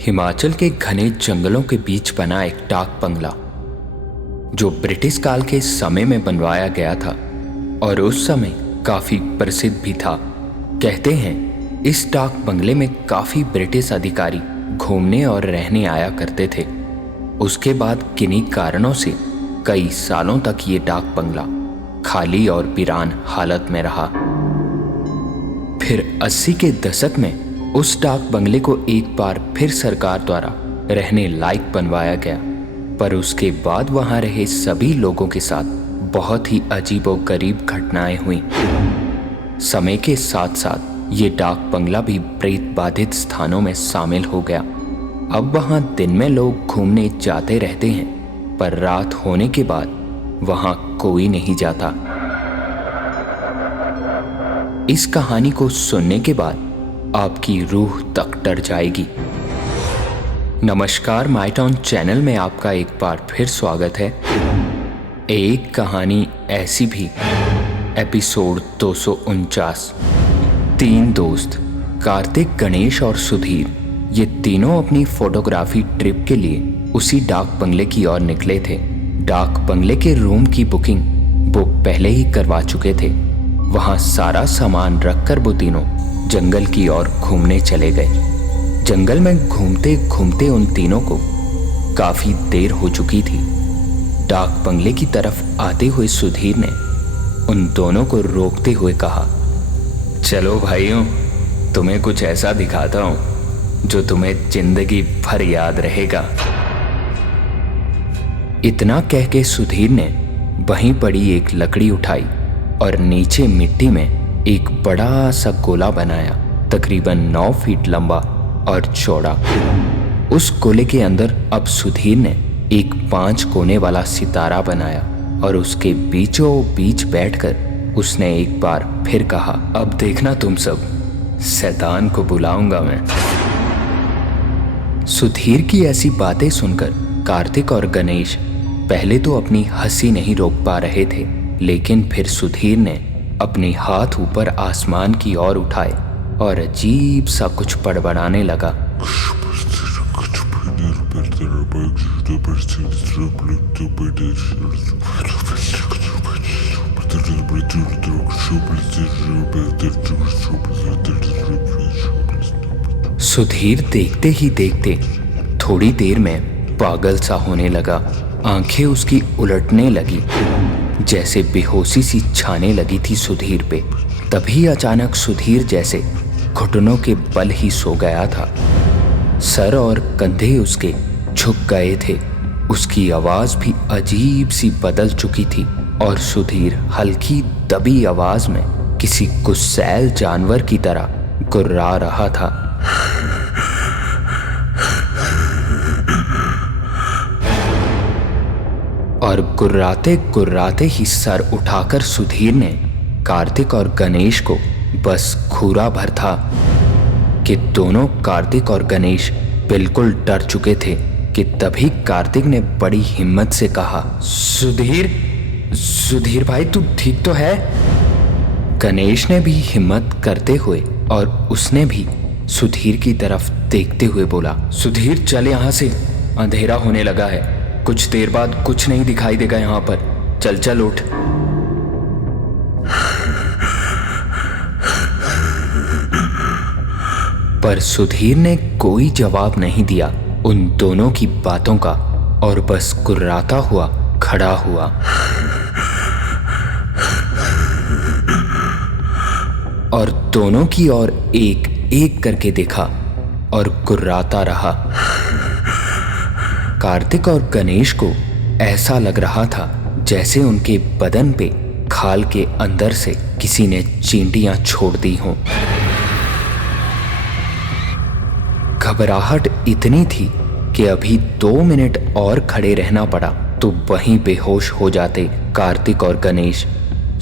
हिमाचल के घने जंगलों के बीच बना एक डाक बंगला जो ब्रिटिश काल के समय में बनवाया गया था और उस समय काफी प्रसिद्ध भी था। कहते हैं इस डाक बंगले में काफी ब्रिटिश अधिकारी घूमने और रहने आया करते थे। उसके बाद किन्हीं कारणों से कई सालों तक ये डाक बंगला खाली और वीरान हालत में रहा। फिर 80 के दशक में उस डाक बंगले को एक बार फिर सरकार द्वारा रहने लायक बनवाया गया, पर उसके बाद वहां रहे सभी लोगों के साथ बहुत ही अजीबोगरीब घटनाएं हुई। समय के साथ साथ ये डाक बंगला भी प्रेत बाधित स्थानों में शामिल हो गया। अब वहां दिन में लोग घूमने जाते रहते हैं, पर रात होने के बाद वहां कोई नहीं जाता। इस कहानी को सुनने के बाद आपकी रूह तक डर जाएगी। नमस्कार, माय टाउन चैनल में आपका एक बार फिर स्वागत है। एक कहानी ऐसी भी, एपिसोड 249। 3 दोस्त कार्तिक, गणेश और सुधीर, ये तीनों अपनी फोटोग्राफी ट्रिप के लिए उसी डाक बंगले की ओर निकले थे। डाक बंगले के रूम की बुक पहले ही करवा चुके थे। वहां सारा सामान रखकर वो तीनों जंगल की ओर घूमने चले गए। जंगल में घूमते घूमते उन तीनों को काफी देर हो चुकी थी। डाक बंगले की तरफ आते हुए सुधीर ने उन दोनों को रोकते हुए कहा, चलो भाइयों, तुम्हें कुछ ऐसा दिखाता हूं जो तुम्हें जिंदगी भर याद रहेगा। इतना कह के सुधीर ने वहीं पड़ी एक लकड़ी उठाई और नीचे मिट्टी में एक बड़ा सा गोला बनाया, तकरीबन 9 फीट लंबा और चौड़ा। उस गोले के अंदर अब सुधीर ने एक 5 कोने वाला सितारा बनाया और उसके बीचों बीच बैठकर उसने एक बार फिर कहा, अब देखना तुम सब, शैतान को बुलाऊंगा मैं। सुधीर की ऐसी बातें सुनकर कार्तिक और गणेश पहले तो अपनी हंसी नहीं रोक पा रहे थे, लेकिन फिर सुधीर ने अपने हाथ ऊपर आसमान की ओर उठाए और अजीब सा कुछ बड़बड़ाने लगा। सुधीर देखते ही देखते थोड़ी देर में पागल सा होने लगा। आंखें उसकी उलटने लगी, जैसे बेहोशी सी छाने लगी थी सुधीर पे। तभी अचानक सुधीर जैसे घुटनों के बल ही सो गया था। सर और कंधे उसके झुक गए थे। उसकी आवाज भी अजीब सी बदल चुकी थी और सुधीर हल्की दबी आवाज में किसी गुस्सैल जानवर की तरह गुर्रा रहा था। और गुर्राते गुर्राते ही सर उठाकर सुधीर ने कार्तिक और गणेश को बस घूरा भर था कि दोनों कार्तिक और गणेश बिल्कुल डर चुके थे कि तभी कार्तिक ने बड़ी हिम्मत से कहा, सुधीर भाई, तू ठीक तो है? गणेश ने भी हिम्मत करते हुए और उसने भी सुधीर की तरफ देखते हुए बोला, सुधीर चल यहाँ से, अंधेरा होने लगा है, कुछ देर बाद कुछ नहीं दिखाई देगा यहाँ पर, चल चल उठ। पर सुधीर ने कोई जवाब नहीं दिया उन दोनों की बातों का और बस गुर्राता हुआ खड़ा हुआ। और दोनों की ओर एक एक करके देखा और गुर्राता रहा। कार्तिक और गणेश को ऐसा लग रहा था जैसे उनके बदन पे खाल के अंदर से किसी ने चींटियां छोड़ दी हों। घबराहट इतनी थी कि अभी 2 मिनट और खड़े रहना पड़ा तो वहीं बेहोश हो जाते कार्तिक और गणेश।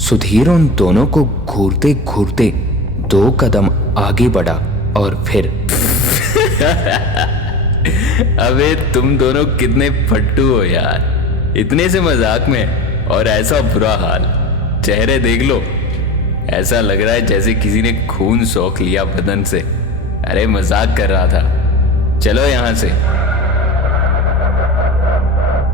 सुधीर उन दोनों को घूरते घूरते 2 कदम आगे बढ़ा और फिर अबे तुम दोनों कितने फट्टू हो यार, इतने से मजाक में और ऐसा बुरा हाल। चेहरे देख लो, ऐसा लग रहा है जैसे किसी ने खून सोख लिया बदन से। अरे मजाक कर रहा था। चलो यहां से।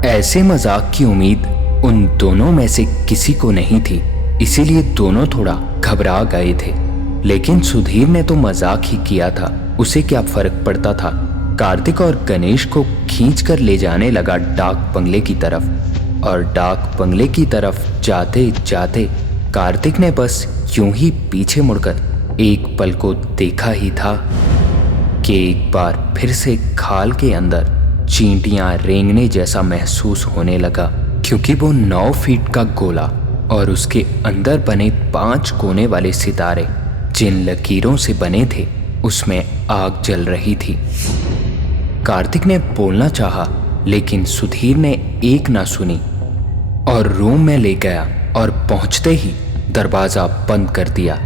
ऐसे मजाक की उम्मीद उन दोनों में से किसी को नहीं थी, इसीलिए दोनों थोड़ा घबरा गए थे। लेकिन सुधीर ने तो मजाक ही किया था, उसे क्या फर्क पड़ता था। कार्तिक और गणेश को खींचकर ले जाने लगा डाक बंगले की तरफ। और डाक बंगले की तरफ जाते जाते कार्तिक ने बस यूं ही पीछे मुड़कर एक पल को देखा ही था कि एक बार फिर से खाल के अंदर चींटियां रेंगने जैसा महसूस होने लगा, क्योंकि वो 9 फीट का गोला और उसके अंदर बने 5 कोने वाले सितारे जिन लकीरों से बने थे उसमें आग जल रही थी। कार्तिक ने बोलना चाहा, लेकिन सुधीर ने एक ना सुनी और रूम में ले गया और पहुंचते ही दरवाजा बंद कर दिया।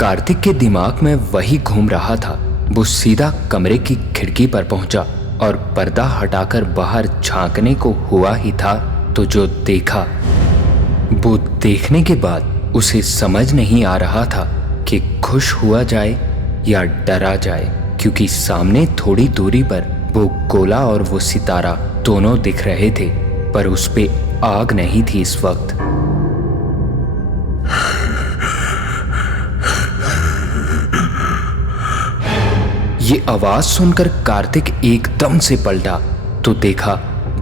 कार्तिक के दिमाग में वही घूम रहा था। वो सीधा कमरे की खिड़की पर पहुंचा और पर्दा हटाकर बाहर झांकने को हुआ ही था तो जो देखा, वो देखने के बाद उसे समझ नहीं आ रहा था कि खुश हुआ जाए या डरा जाए, क्योंकि सामने थोड़ी दूरी पर वो गोला और वो सितारा दोनों दिख रहे थे, पर उस पे आग नहीं थी इस वक्त। ये आवाज सुनकर कार्तिक एकदम से पलटा तो देखा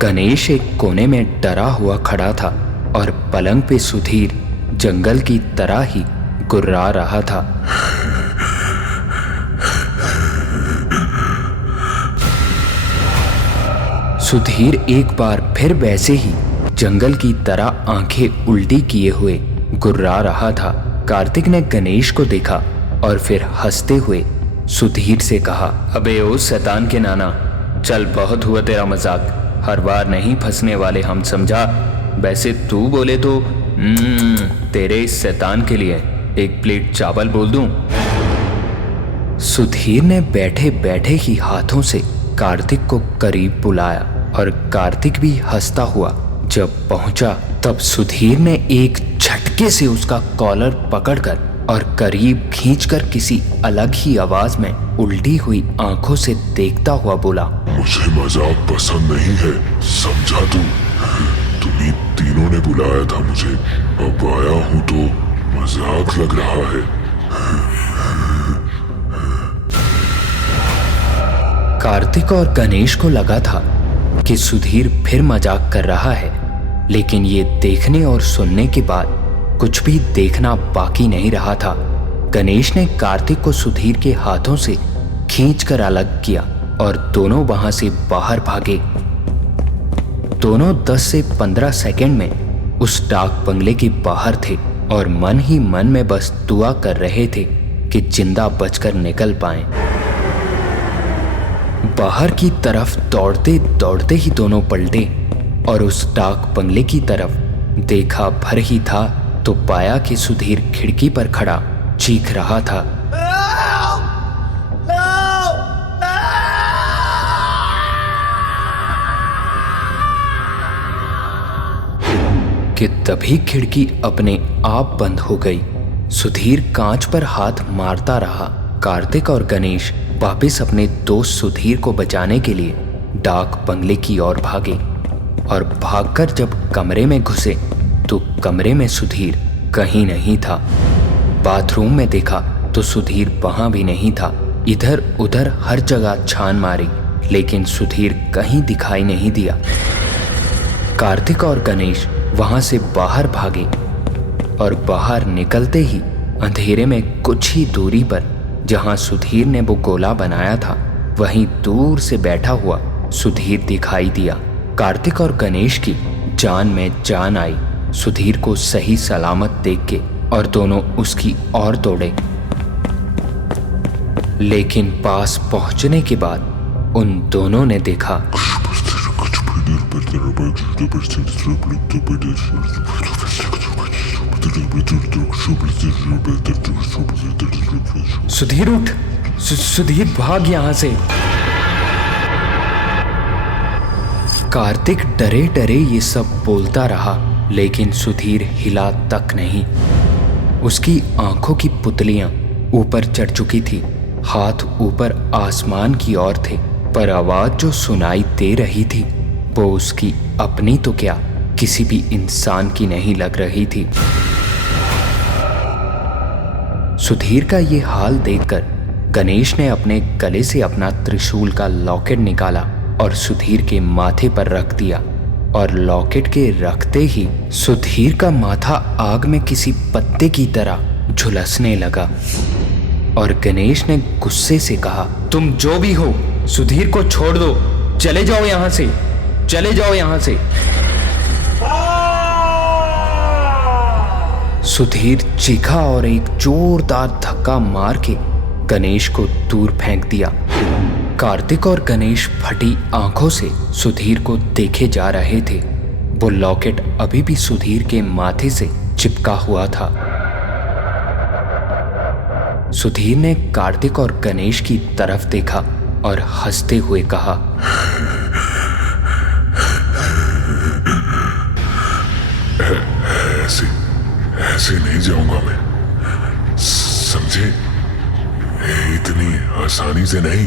गणेश एक कोने में डरा हुआ खड़ा था और पलंग पे सुधीर जंगल की तरह ही गुर्रा रहा था। सुधीर एक बार फिर वैसे ही जंगल की तरह आंखें उल्टी किए हुए गुर्रा रहा था। कार्तिक ने गणेश को देखा और फिर हंसते हुए सुधीर से कहा, अबे ओ शैतान के नाना, चल बहुत हुआ तेरा मजाक, हर बार नहीं फंसने वाले हम, समझा। वैसे तू बोले तो तेरे इस शैतान के लिए एक प्लेट चावल बोल दूं। सुधीर ने बैठे बैठे ही हाथों से कार्तिक को करीब बुलाया और कार्तिक भी हंसता हुआ जब पहुंचा तब सुधीर ने एक झटके से उसका कॉलर पकड़कर और करीब खींचकर किसी अलग ही आवाज में उल्टी हुई आंखों से देखता हुआ बोला, मुझे मजाक पसंद नहीं है, समझा तू? तुम्ही तीनों ने बुलाया था मुझे, अब आया हूं तो मजाक लग रहा है। कार्तिक और गणेश को लगा था कि सुधीर फिर मजाक कर रहा है, लेकिन ये देखने और सुनने के बाद कुछ भी देखना बाकी नहीं रहा था। गणेश ने कार्तिक को सुधीर के हाथों से खींचकर अलग किया और दोनों वहां से बाहर भागे। दोनों 10 से 15 सेकंड में उस डाक बंगले के बाहर थे और मन ही मन में बस दुआ कर रहे थे कि जिंदा बचकर निकल पाएं। बाहर की तरफ दौड़ते दौड़ते ही दोनों पलटे और उस डाक बंगले की तरफ देखा भर ही था तो पाया कि सुधीर खिड़की पर खड़ा चीख रहा था, कि तभी खिड़की अपने आप बंद हो गई। सुधीर कांच पर हाथ मारता रहा। कार्तिक और गणेश वापस अपने दोस्त सुधीर को बचाने के लिए डाक बंगले की ओर भागे और भागकर जब कमरे में घुसे तो कमरे में सुधीर कहीं नहीं था। बाथरूम में देखा तो सुधीर वहां भी नहीं था। इधर उधर हर जगह छान मारी, लेकिन सुधीर कहीं दिखाई नहीं दिया। कार्तिक और गणेश वहां से बाहर भागे और बाहर निकलते ही अंधेरे में कुछ ही दूरी पर जहां सुधीर ने वो गोला बनाया था, वहीं दूर से बैठा हुआ सुधीर दिखाई दिया। कार्तिक और गणेश की जान में जान आई सुधीर को सही सलामत देख के और दोनों उसकी ओर दौड़े। लेकिन पास पहुंचने के बाद उन दोनों ने देखा सुधीर उठ, सुधीर भाग यहां से। कार्तिक डरे डरे ये सब बोलता रहा, लेकिन सुधीर हिला तक नहीं। उसकी आंखों की पुतलियां ऊपर चढ़ चुकी थी, हाथ ऊपर आसमान की ओर थे पर आवाज जो सुनाई दे रही थी वो उसकी अपनी तो क्या, किसी भी इंसान की नहीं लग रही थी। सुधीर का ये हाल देखकर गणेश ने अपने गले से अपना त्रिशूल का लॉकेट निकाला और सुधीर के माथे पर रख दिया, और लॉकेट के रखते ही सुधीर का माथा आग में किसी पत्ते की तरह झुलसने लगा। और गणेश ने गुस्से से कहा, तुम जो भी हो सुधीर को छोड़ दो, चले जाओ यहां से, चले जाओ यहां से। सुधीर चीखा और एक जोरदार धक्का मार के गणेश को दूर फेंक दिया। कार्तिक और गणेश फटी आंखों से सुधीर को देखे जा रहे थे। वो लॉकेट अभी भी सुधीर के माथे से चिपका हुआ था। सुधीर ने कार्तिक और गणेश की तरफ देखा और हंसते हुए कहा, ऐसे नहीं जाऊंगा मैं, समझे? इतनी आसानी से नहीं।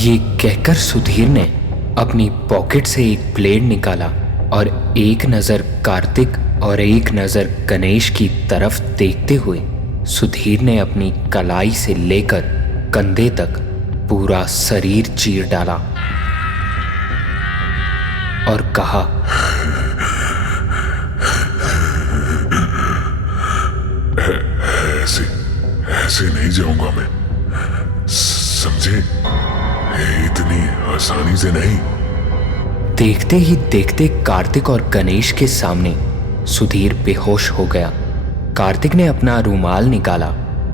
ये कहकर सुधीर ने अपनी पॉकेट से एक ब्लेड निकाला और एक नजर कार्तिक और एक नजर गणेश की तरफ देखते हुए सुधीर ने अपनी कलाई से लेकर कंधे तक पूरा शरीर चीर डाला और कहा, ऐसे नहीं जाऊंगा मैं, समझे? इतनी आसानी से नहीं। देखते ही देखते कार्तिक और गणेश के सामने सुधीर बेहोश हो गया। कार्तिक ने अपना रुमाल निकाला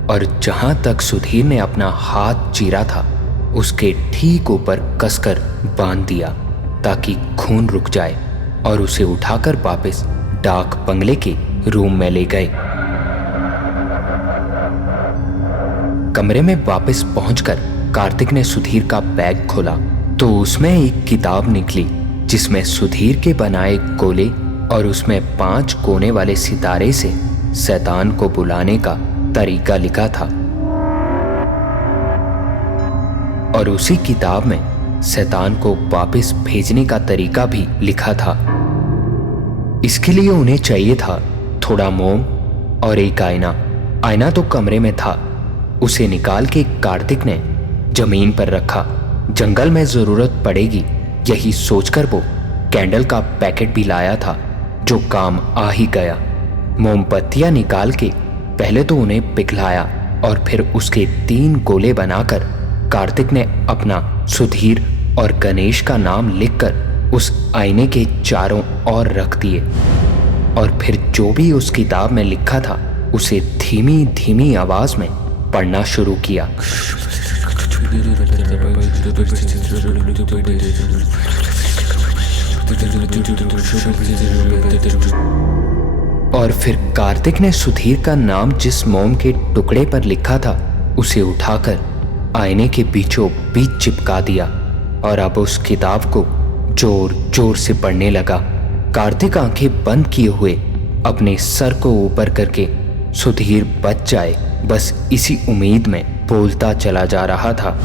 और जहां तक सुधीर ने अपना हाथ चीरा था उसके ठीक ऊपर कसकर बांध दिया ताकि खून रुक जाए, और उसे उठाकर वापस डाक बंगले के रूम में ले गए। कमरे में वापस पहुंचकर कार्तिक ने सुधीर का बैग खोला तो उसमें एक किताब निकली जिसमें सुधीर के बनाए गोले और उसमें 5 कोने वाले सितारे से शैतान को बुलाने का तरीका लिखा था। और उसी किताब में शैतान को वापस भेजने का तरीका भी लिखा था। इसके लिए उन्हें चाहिए था थोड़ा मोम और एक आईना। आईना तो कमरे में था, उसे निकाल के कार्तिक ने जमीन पर रखा। जंगल में जरूरत पड़ेगी यही सोचकर वो कैंडल का पैकेट भी लाया था जो काम आ ही गया। मोमबत्तियां निकाल के पहले तो उन्हें पिघलाया और फिर उसके 3 गोले बनाकर कार्तिक ने अपना, सुधीर और गणेश का नाम लिखकर उस आईने के चारों ओर रख दिए और फिर जो भी उस किताब में लिखा था उसे धीमी धीमी आवाज में पढ़ना शुरू किया। और फिर कार्तिक ने सुधीर का नाम जिस मोम के टुकड़े पर लिखा था उसे उठाकर आईने के बीचों बीच चिपका दिया और अब उस किताब को जोर जोर से पढ़ने लगा। कार्तिक आंखें बंद किए हुए अपने सर को ऊपर करके सुधीर बच जाए बस इसी उम्मीद में बोलता चला जा रहा था।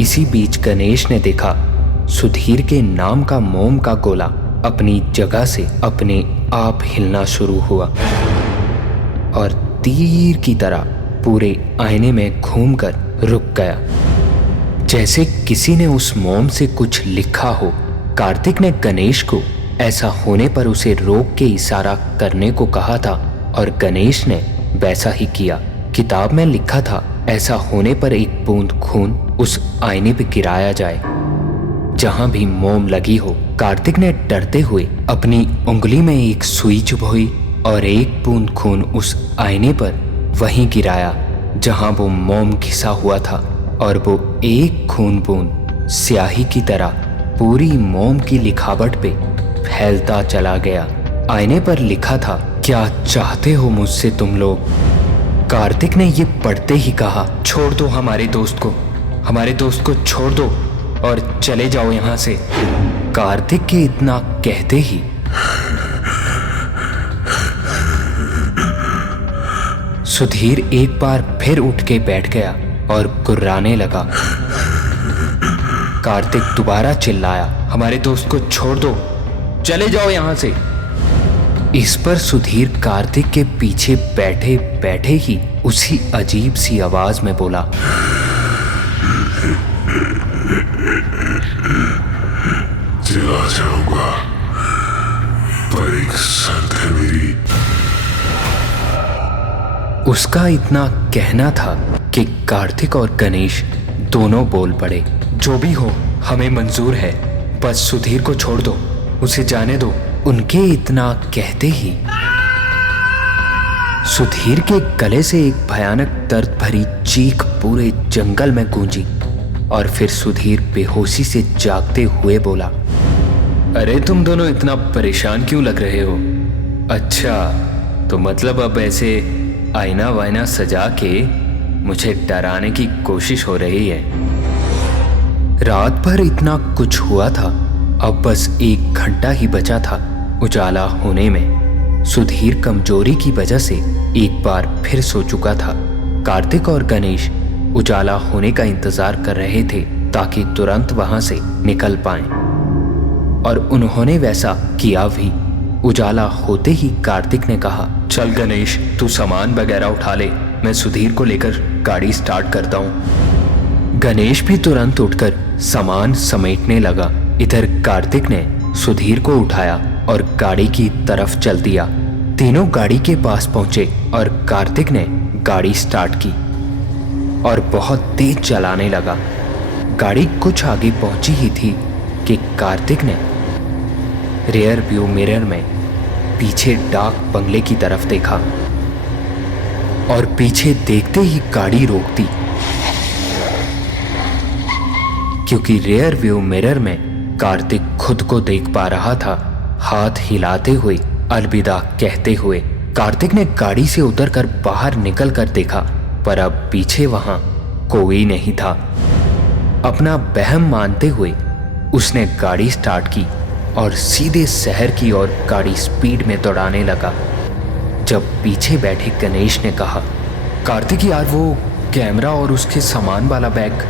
इसी बीच गणेश ने देखा सुधीर के नाम का मोम का गोला अपनी जगह से अपने आप हिलना शुरू हुआ और तीर की तरह पूरे आईने में घूमकर रुक गया, जैसे किसी ने उस मोम से कुछ लिखा हो। कार्तिक ने गणेश को ऐसा होने पर उसे रोक के इशारा करने को कहा था और गणेश ने वैसा ही किया। किताब में लिखा था ऐसा होने पर एक बूंद खून उस आईने पे गिराया जाए जहां भी मोम लगी हो। कार्तिक ने डरते हुए अपनी उंगली में एक सुई चुभोई और एक बूंद खून उस आईने पर वहीं गिराया जहां वो मोम घिसा हुआ था और वो एक खून बूंद स्याही की तरह पूरी मोम की लिखावट पे फैलता चला गया। आईने पर लिखा था, क्या चाहते हो मुझसे तुम लोग? कार्तिक ने ये पढ़ते ही कहा, छोड़ दो हमारे दोस्त को छोड़ दो और चले जाओ यहां से। कार्तिक के इतना कहते ही सुधीर एक बार फिर उठ के बैठ गया और गुर्राने लगा। कार्तिक दोबारा चिल्लाया, हमारे दोस्त को छोड़ दो, चले जाओ यहां से। इस पर सुधीर कार्तिक के पीछे बैठे बैठे ही उसी अजीब सी आवाज में बोला, चला जाऊंगा पर एक शर्त है मेरी। उसका इतना कहना था कि कार्तिक और गणेश दोनों बोल पड़े, जो भी हो हमें मंजूर है, बस सुधीर को छोड़ दो, उसे जाने दो। उनके इतना कहते ही सुधीर के गले से एक भयानक दर्द भरी चीख पूरे जंगल में गूंजी और फिर सुधीर बेहोशी से जागते हुए बोला, अरे तुम दोनों इतना परेशान क्यों लग रहे हो? अच्छा, तो मतलब अब ऐसे आईना वाइना सजा के मुझे डराने की कोशिश हो रही है। रात भर इतना कुछ हुआ था, अब बस 1 घंटा ही बचा था उजाला होने में। सुधीर कमजोरी की वजह से एक बार फिर सो चुका था। कार्तिक और गणेश उजाला होने का इंतजार कर रहे थे ताकि तुरंत वहां से निकल पाएं, और उन्होंने वैसा किया भी। उजाला होते ही कार्तिक ने कहा, चल गणेश, तू सामान वगैरह उठा ले, मैं सुधीर को लेकर गाड़ी स्टार्ट करता हूँ। गणेश भी तुरंत उठकर सामान समेटने लगा। इधर कार्तिक ने सुधीर को उठाया और गाड़ी की तरफ चल दिया। तीनों गाड़ी के पास पहुंचे और कार्तिक ने गाड़ी स्टार्ट की और बहुत तेज चलाने लगा। गाड़ी कुछ आगे पहुंची ही थी कि कार्तिक ने रियर व्यू मिरर में पीछे डाक बंगले की तरफ देखा और पीछे देखते ही गाड़ी रोक दी, क्योंकि रियर व्यू मिरर में कार्तिक खुद को देख पा रहा था, हाथ हिलाते हुए अलविदा कहते हुए। कार्तिक ने गाड़ी से उतरकर बाहर निकल कर देखा, पर अब पीछे वहां कोई नहीं था। अपना वहम मानते हुए उसने गाड़ी स्टार्ट की और सीधे शहर की ओर गाड़ी स्पीड में दौड़ाने लगा। जब पीछे बैठे गणेश ने कहा, कार्तिक यार, वो कैमरा और उसके सामान वाला बैग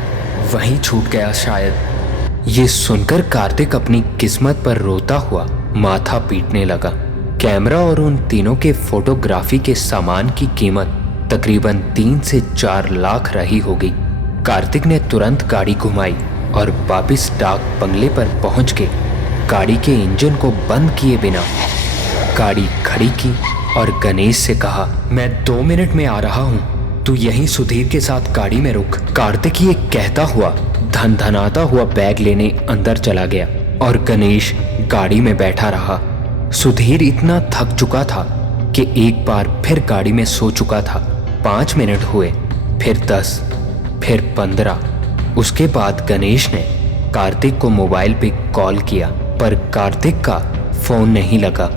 वहीं छूट गया शायद। ये सुनकर कार्तिक अपनी किस्मत पर रोता हुआ माथा पीटने लगा। कैमरा और उन तीनों के फोटोग्राफी के सामान की कीमत तकरीबन 3 से 4 लाख रही होगी। कार्तिक ने तुरंत गाड़ी घुमाई और वापस डाक बंगले पर पहुंच के गाड़ी के इंजन को बंद किए बिना गाड़ी खड़ी की और गणेश से कहा, मैं 2 मिनट में आ रहा हूं, तू यहीं सुधीर के साथ गाड़ी में रुक। कार्तिक ये कहता हुआ धनधनाता हुआ बैग लेने अंदर चला गया और गणेश गाड़ी में बैठा रहा। सुधीर इतना थक चुका था कि एक बार फिर गाड़ी में सो चुका था। 5 मिनट हुए, फिर 10, फिर 15। उसके बाद गणेश ने कार्तिक को मोबाइल पे कॉल किया, पर कार्तिक का फोन नहीं लगा।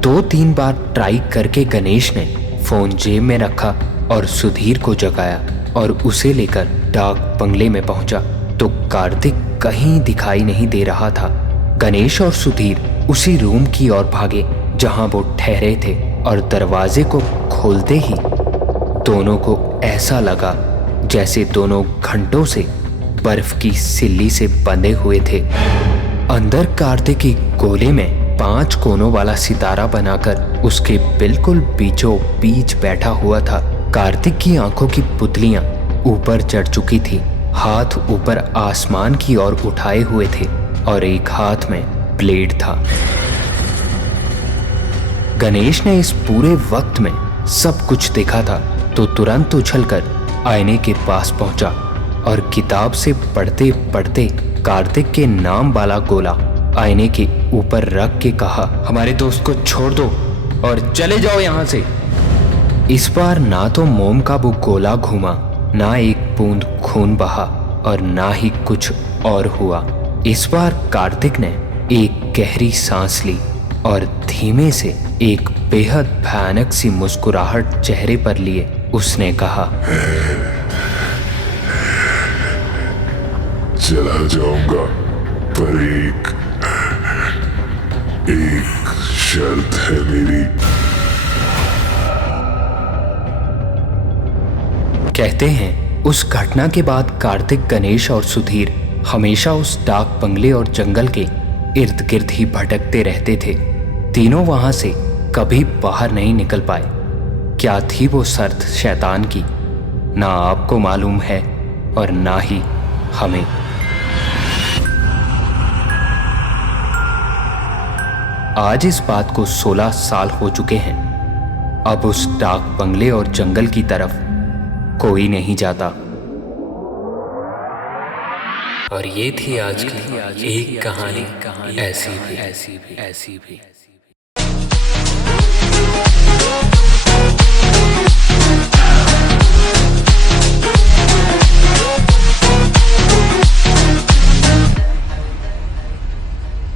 2-3 बार ट्राई करके गणेश ने फोन जेब में रखा और सुधीर को जगाया और उसे लेकर डाक बंगले में पहुंचा तो कार्तिक कहीं दिखाई नहीं दे रहा था। गणेश और सुधीर उसी रूम की ओर भागे जहां वो ठहरे थे और दरवाजे को खोलते ही दोनों को ऐसा लगा जैसे दोनों घंटों से बर्फ की सिल्ली से बंधे हुए थे। अंदर कार्तिक की गोले में 5 कोनों वाला सितारा बनाकर उसके बिल्कुल बीचों बीच बैठा हुआ था। कार्तिक की आंखों की पुतलियां ऊपर चढ़ चुकी थी, हाथ ऊपर आसमान की ओर उठाए हुए थे और एक हाथ में ब्लेड था। गणेश ने इस पूरे वक्त में सब कुछ देखा था तो तुरंत उछलकर आईने के पास पहुंचा और किताब से पढ़ते पढ़ते कार्तिक के नाम वाला गोला आईने के ऊपर रख के कहा, हमारे दोस्त को छोड़ दो और चले जाओ यहां से। इस बार ना तो मोम का वो गोला घूमा, ना एक बूंद खून बहा और ना ही कुछ और हुआ। इस बार कार्तिक ने एक गहरी सांस ली और धीमे से एक बेहद भयानक सी मुस्कुराहट चेहरे पर लिए उसने कहा, चला जाऊंगा पर एक शर्त है मेरी। कहते हैं उस घटना के बाद कार्तिक, गणेश और सुधीर हमेशा उस डाक बंगले और जंगल के इर्द गिर्द ही भटकते रहते थे। तीनों वहां से कभी बाहर नहीं निकल पाए। क्या थी वो शर्त शैतान की, ना आपको मालूम है और ना ही हमें। आज इस बात को 16 साल हो चुके हैं। अब उस डाक बंगले और जंगल की तरफ कोई नहीं जाता। और ये थी आज की एक कहानी, ऐसी भी।